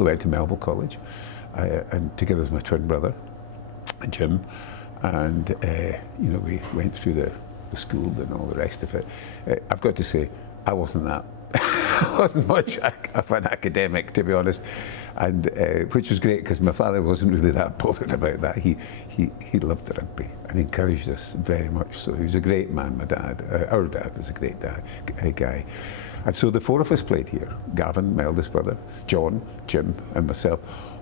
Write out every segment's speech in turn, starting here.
I went to Melville College, and together with my twin brother, Jim, and we went through the school and all the rest of it. I've got to say, I wasn't that. I wasn't much of an academic, to be honest, and which was great because my father wasn't really that bothered about that. He loved the rugby and encouraged us very much. So he was a great man. My dad, our dad, was a great guy, and so the four of us played here. Gavin, my eldest brother, John, Jim, and myself,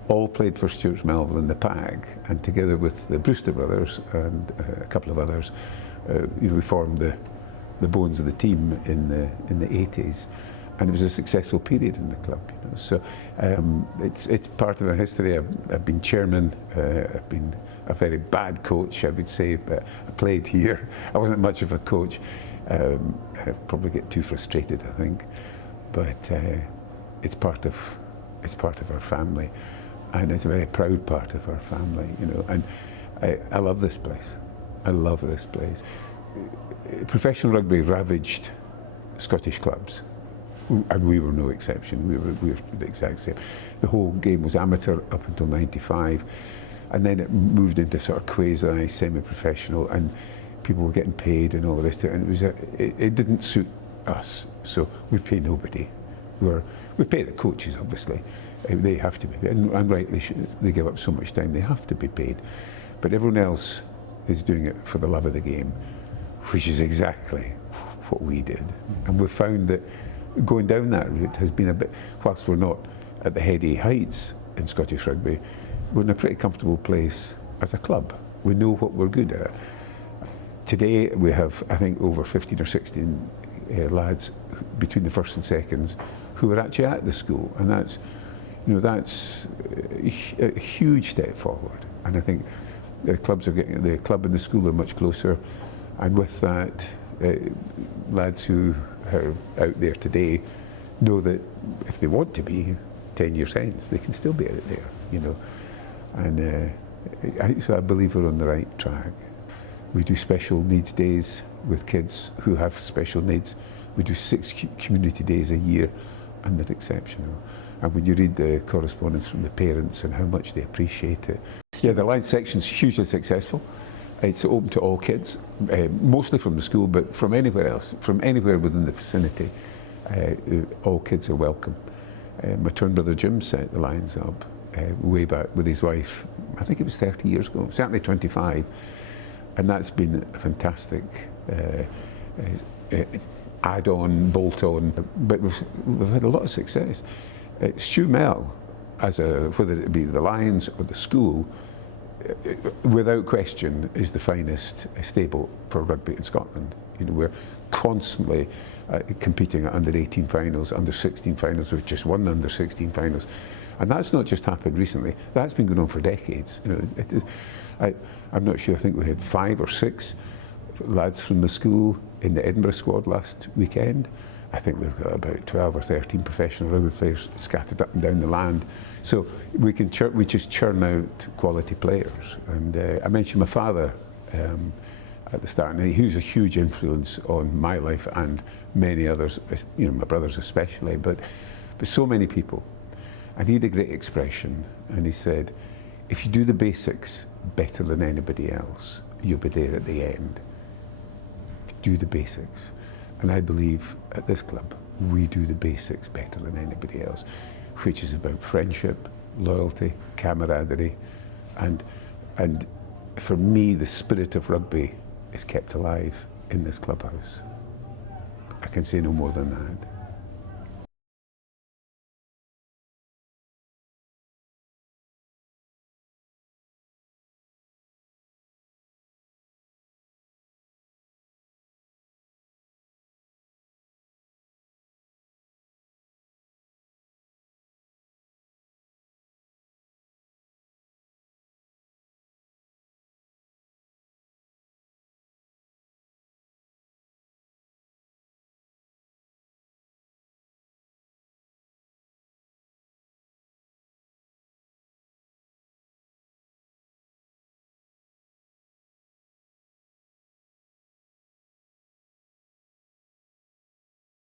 all played for Stewart's Melville in the PAG, and together with the Brewster brothers and a couple of others, we formed the bones of the team in the 80s, and it was a successful period in the club. So it's part of our history. I've been chairman. I've been a very bad coach, I would say, but I played here. I wasn't much of a coach. I probably get too frustrated, I think, but it's part of our family, and it's a very proud part of our family. And I love this place. I love this place. Professional rugby ravaged Scottish clubs, and we were no exception. We were the exact same. The whole game was amateur up until '95, and then it moved into sort of quasi semi-professional, and people were getting paid and all the rest of it. And it didn't suit us, so we pay nobody. We pay the coaches, obviously. They have to be paid, and rightly they give up so much time. They have to be paid, but everyone else is doing it for the love of the game, which is exactly what we did. And we've found that going down that route has been a bit, whilst we're not at the heady heights in Scottish rugby, we're in a pretty comfortable place as a club. We know what we're good at. Today we have, I think, over 15 or 16 lads between the first and seconds who are actually at the school, and that's a huge step forward. And I think the club and the school are much closer, and with that, lads who are out there today know that if they want to be 10 years hence, they can still be out there, and so I believe we're on the right track. We do special needs days with kids who have special needs. We do 6 community days a year, and that's exceptional. And when you read the correspondence from the parents and how much they appreciate it. Yeah, the Lions section's hugely successful. It's open to all kids, mostly from the school, but from anywhere else, from anywhere within the vicinity, all kids are welcome. My twin brother Jim set the Lions up way back with his wife. I think it was 30 years ago, certainly 25, and that's been a fantastic add-on, bolt-on. But we've had a lot of success. Stu Mel, whether it be the Lions or the school, without question is the finest stable for rugby in Scotland. We're constantly competing at under-18 finals, under-16 finals. We've just won the under-16 finals, and that's not just happened recently. That's been going on for decades. I'm not sure. I think we had 5 or 6 lads from the school in the Edinburgh squad last weekend. I think we've got about 12 or 13 professional rugby players scattered up and down the land. So we just churn out quality players. And I mentioned my father at the start, and he was a huge influence on my life and many others, my brothers especially, but so many people. And he had a great expression, and he said, if you do the basics better than anybody else, you'll be there at the end. Do the basics. And I believe at this club, we do the basics better than anybody else, which is about friendship, loyalty, camaraderie, and for me, the spirit of rugby is kept alive in this clubhouse. I can say no more than that.